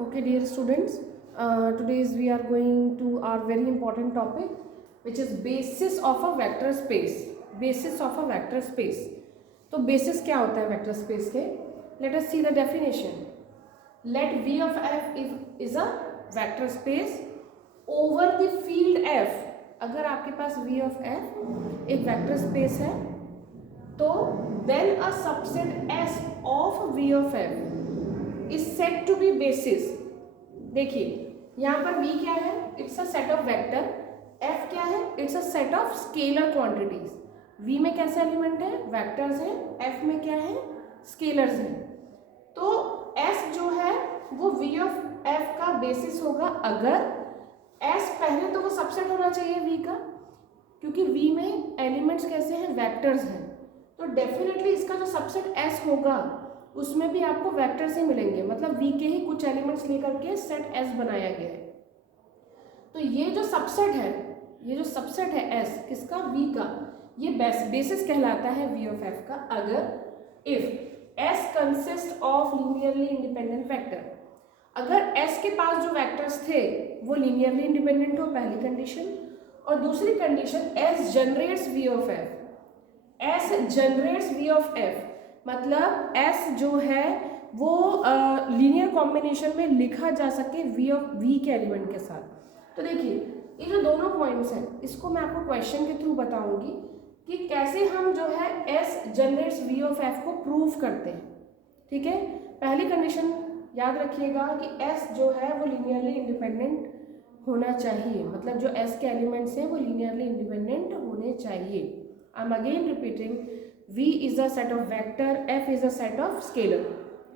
Okay, dear students, today's we are going to our very important topic, which is basis of a vector space. Basis of a vector space. तो basis क्या होता है vector space के? Let us see the definition. Let V of F is a vector space over the field F. अगर आपके पास V of F एक vector space है, तो then a subset S of V of F is said to be basis. देखिए यहाँ पर V क्या है? It's a set of vector. F क्या है? It's a set of scalar quantities. V में कैसे एलिमेंट है? वेक्टर्स है. F में क्या है? स्केलर्स है. तो S जो है वो V ऑफ F का बेसिस होगा अगर S पहले तो वो सबसेट होना चाहिए V का, क्योंकि V में एलिमेंट्स कैसे हैं? वेक्टर्स हैं. तो डेफिनेटली इसका जो सबसेट S होगा उसमें भी आपको वेक्टर्स ही मिलेंगे, मतलब V के ही कुछ एलिमेंट्स लेकर के सेट S बनाया गया है. तो ये जो सबसेट है S किसका? V का, ये बेसिस कहलाता है V ऑफ F का अगर if S consist of linearly independent vector. अगर S के पास जो वेक्टर्स थे वो लीनियरली इंडिपेंडेंट हो, पहली कंडीशन. और दूसरी condition S generates V of F. S generates V of F मतलब S जो है वो लीनियर कॉम्बिनेशन में लिखा जा सके V के एलिमेंट के साथ. तो देखिए ये जो दोनों पॉइंट्स हैं इसको मैं आपको क्वेश्चन के थ्रू बताऊंगी कि कैसे हम जो है S generates V of F को प्रूव करते हैं. ठीक है, पहली कंडीशन याद रखिएगा कि S जो है वो लीनियरली इंडिपेंडेंट होना चाहिए, मतलब जो S के एलिमेंट्स हैं वो लीनियरली इंडिपेंडेंट होने चाहिए. I am again repeating, V is a set of vector, F is a set of scalar,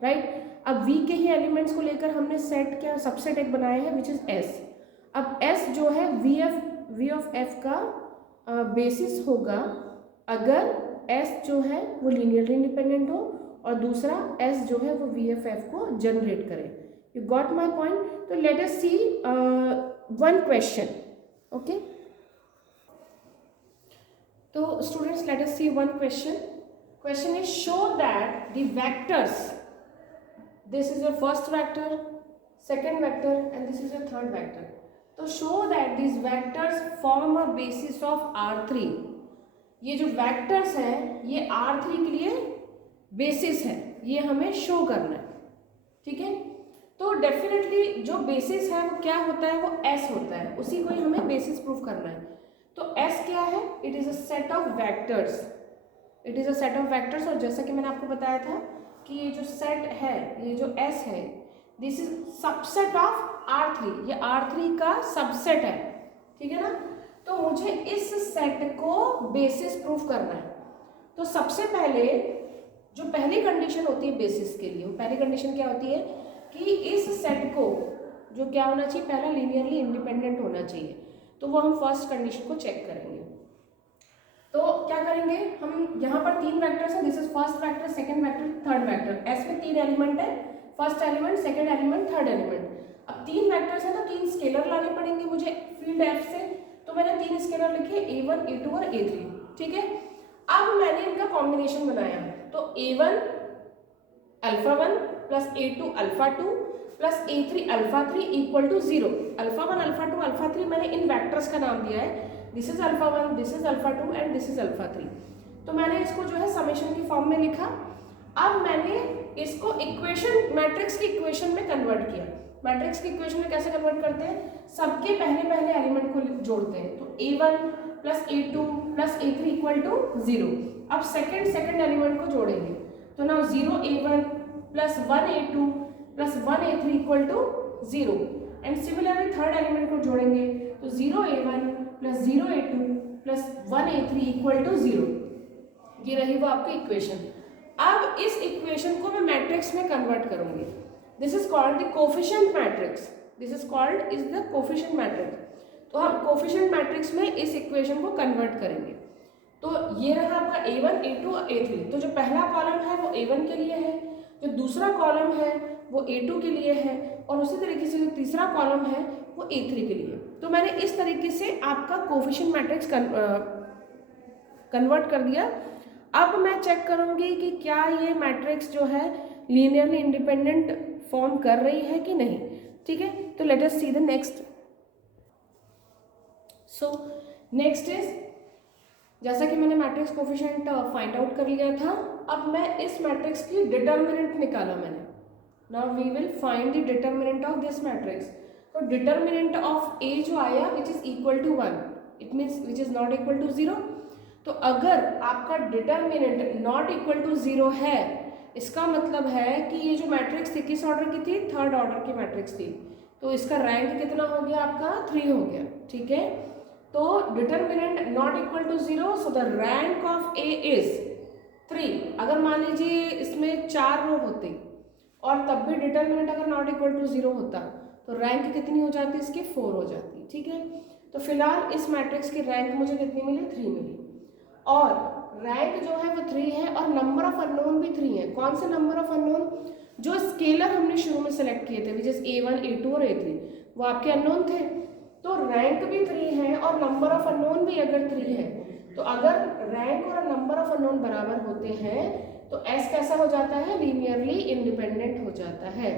right? अब V के ही एलिमेंट्स को लेकर हमने सेट क्या सबसेट एक बनाया है, विच इज S. अब S जो है V ऑफ F का बेसिस होगा अगर S जो है वो लीनियरली इंडिपेंडेंट हो और दूसरा S जो है वो V ऑफ F को जनरेट करे. You got my point. तो लेट अस सी वन क्वेश्चन. ओके, तो students, let us see one question. Question is, show that the vectors, this is your first vector, second vector and this is your third vector. तो show that these vectors form a basis of R3. ये जो vectors हैं ये R3 के लिए basis है, ये हमें show करना है. ठीक है, तो डेफिनेटली जो बेसिस है वो क्या होता है? वो S होता है, उसी को ही हमें बेसिस प्रूफ करना है. तो S क्या है? It is a set of vectors. It is a set of vectors. और जैसा कि मैंने आपको बताया था कि ये जो सेट है, ये जो S है, this is subset of R3. ये R3 का सबसेट है. ठीक है ना. तो मुझे इस सेट को बेसिस प्रूफ करना है. तो सबसे पहले जो पहली कंडीशन होती है बेसिस के लिए, वो पहली कंडीशन क्या होती है कि इस सेट को जो क्या होना चाहिए? पहला लीनियरली इंडिपेंडेंट होना चाहिए. तो वो हम फर्स्ट कंडीशन को चेक करेंगे. तो क्या करेंगे हम? यहाँ पर तीन वेक्टर्स हैं. This is first vector, second vector, third vector. S में तीन एलिमेंट है, first element, second element, third element. अब तीन वेक्टर्स हैं तो तीन स्केलर लाने पड़ेंगे मुझे फील्ड एफ से. तो मैंने तीन स्केलर लिखे A1, A2 और A3. ठीक है, अब मैंने इनका कॉम्बिनेशन बनाया. तो A1 alpha 1 plus A2 alpha 2 plus A3 alpha 3 equal to 0. Alpha 1, alpha 2, alpha 3 मैंने इन वेक्टर्स का नाम दिया है. This is alpha 1, this is alpha 2 and this is alpha 3. तो मैंने इसको जो है समेशन की फॉर्म में लिखा. अब मैंने इसको इक्वेशन, मैट्रिक्स की इक्वेशन में कन्वर्ट किया. मैट्रिक्स की इक्वेशन में कैसे कन्वर्ट करते हैं? सबके पहले एलिमेंट को जोड़ते हैं. तो A1 plus A2 plus A3 equal to 0. अब सेकेंड एलिमेंट को जोड़ेंगे. तो now 0A1 plus 1A2 plus 1A3 equal to 0. And similarly third element को जोड़ेंगे. तो 0A1 plus 0A2 plus 1A3 equal to 0. ये रही वो आपकी इक्वेशन. अब इस इक्वेशन को मैं मैट्रिक्स में कन्वर्ट करूंगी. This is called the coefficient matrix. This is called is the coefficient matrix. तो हम कोफिशिएंट मैट्रिक्स में इस इक्वेशन को कन्वर्ट करेंगे. तो ये रहा आपका A1, A2 और A3. तो जो पहला कॉलम है वो A1 के लिए है, जो दूसरा कॉलम है वो A2 के लिए है और उसी तरीके से जो तीसरा कॉलम है वो A3 के लिए. तो मैंने इस तरीके से आपका कोफिशिएंट मैट्रिक्स कन्वर्ट कर दिया. अब मैं चेक करूंगी कि क्या ये मैट्रिक्स जो है लीनियरली इंडिपेंडेंट फॉर्म कर रही है कि नहीं, ठीक है। तो let us see the next. So next is, जैसा कि मैंने मैट्रिक्स कोफिशिएंट फाइंड आउट कर लिया था, अब मैं इस मैट्रिक्स की डिटर्मिनेंट निकाला मैंने। Now we will find the determinant of this matrix. तो डिटर्मिनेंट ऑफ ए जो आया which is equal to 1, it means which is not equal to 0। तो अगर आपका डिटर्मिनेंट नॉट इक्वल टू 0 है, इसका मतलब है कि ये जो मैट्रिक्स थी किस ऑर्डर की थी, थर्ड ऑर्डर की मैट्रिक्स थी। तो इसका रैंक कितना हो गया आपका, 3 हो गया, ठीक है। तो determinant not equal to 0, so the rank of A is 3। अगर मान लीजिए इसमें 4 रो होते और तब भी डिटर्मिनेंट अगर नॉट इक्वल टू 0 होता, तो रैंक कितनी हो जाती, इसकी 4 हो जाती, ठीक है। तो फिलहाल इस मैट्रिक्स की रैंक मुझे कितनी मिली, 3 मिली। और रैंक जो है वो 3 है और नंबर ऑफ अननोन भी 3 है। कौन से नंबर ऑफ अननोन, जो स्केलर हमने शुरू में सेलेक्ट किए थे, विच इज A1, A2 और A3, वो आपके अननोन थे। तो रैंक भी 3 है और नंबर ऑफ अननोन भी अगर 3 है, तो अगर रैंक और नंबर ऑफ अननोन बराबर होते हैं तो S कैसा हो जाता है, लीनियरली इंडिपेंडेंट हो जाता है।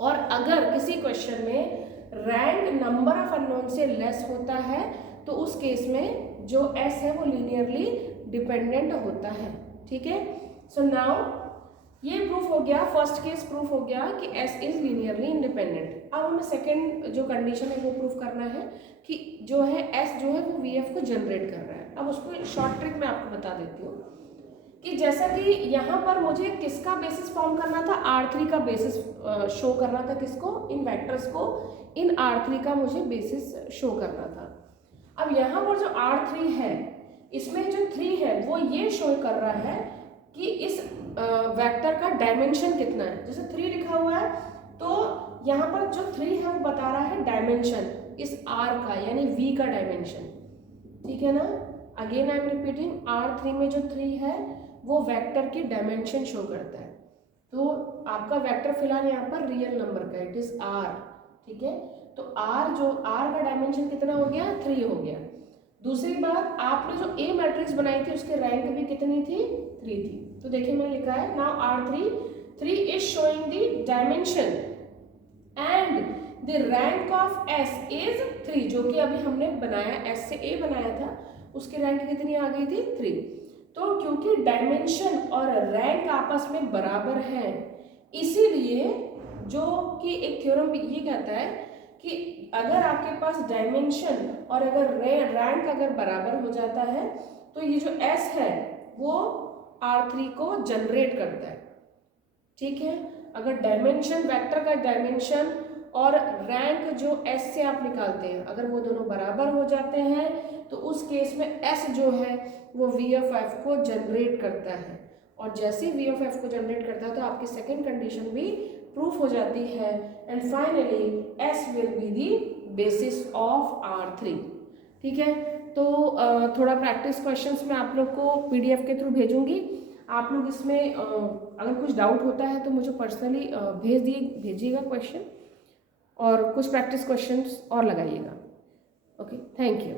और अगर किसी क्वेश्चन में रैंक नंबर ऑफ अननोन से लेस होता है तो उस केस में जो S है वो लीनियरली डिपेंडेंट होता है, ठीक है। सो नाउ ये प्रूफ हो गया, फर्स्ट केस प्रूफ हो गया कि S इज लीनियरली इंडिपेंडेंट। अब हमें सेकंड जो कंडीशन है वो प्रूफ करना है कि जो है S जो है वो VF को जनरेट कर रहा है। अब उसको शॉर्ट ट्रिक में आपको बता देती हूँ कि जैसा कि यहाँ पर मुझे किसका बेसिस फॉर्म करना था, R3 का बेसिस शो करना था, किसको, इन वेक्टर्स को, इन R3 का मुझे बेसिस शो करना था। अब यहाँ पर जो R3 है, इसमें जो 3 है वो ये शो कर रहा है कि इस वेक्टर का डायमेंशन कितना है। जैसे 3 लिखा हुआ है तो यहाँ पर जो 3 है वो बता रहा है डायमेंशन इस R का, यानी V का डायमेंशन, ठीक है ना। Again I am repeating, R3 में जो 3 है वो वेक्टर की डायमेंशन शो करता है। तो आपका वेक्टर फिलहाल यहाँ पर रियल नंबर का, इट इज R, ठीक है। तो R का डायमेंशन कितना हो गया, 3 हो गया। दूसरी बात, आपने जो A मैट्रिक्स बनाई थी उसकी रैंक भी कितनी थी, 3 थी। तो देखिए मैंने लिखा है now R3 is showing the dimension and the rank of S is 3, जो कि अभी हमने बनाया, S से A बनाया था, उसकी रैंक कितनी आ गई थी, 3। तो क्योंकि डायमेंशन और रैंक आपस में बराबर है, इसीलिए जो कि एक थ्योरम ये कहता है कि अगर आपके पास डायमेंशन और अगर रैंक अगर बराबर हो जाता है तो ये जो S है वो R3 को जनरेट करता है, ठीक है। अगर डायमेंशन, वेक्टर का डायमेंशन और रैंक जो S से आप निकालते हैं, अगर वो दोनों बराबर हो जाते हैं तो उस केस में S जो है वो VF को जनरेट करता है। और जैसे ही VF को जनरेट करता है तो आपकी सेकेंड कंडीशन भी प्रूफ हो जाती है and finally S will be the basis of R3, ठीक है। तो थोड़ा प्रैक्टिस क्वेश्चंस मैं आप लोग को PDF के थ्रू भेजूंगी। आप लोग इसमें अगर कुछ डाउट होता है तो मुझे पर्सनली भेजिएगा क्वेश्चन, और कुछ प्रैक्टिस क्वेश्चंस और लगाइएगा। Okay, thank you.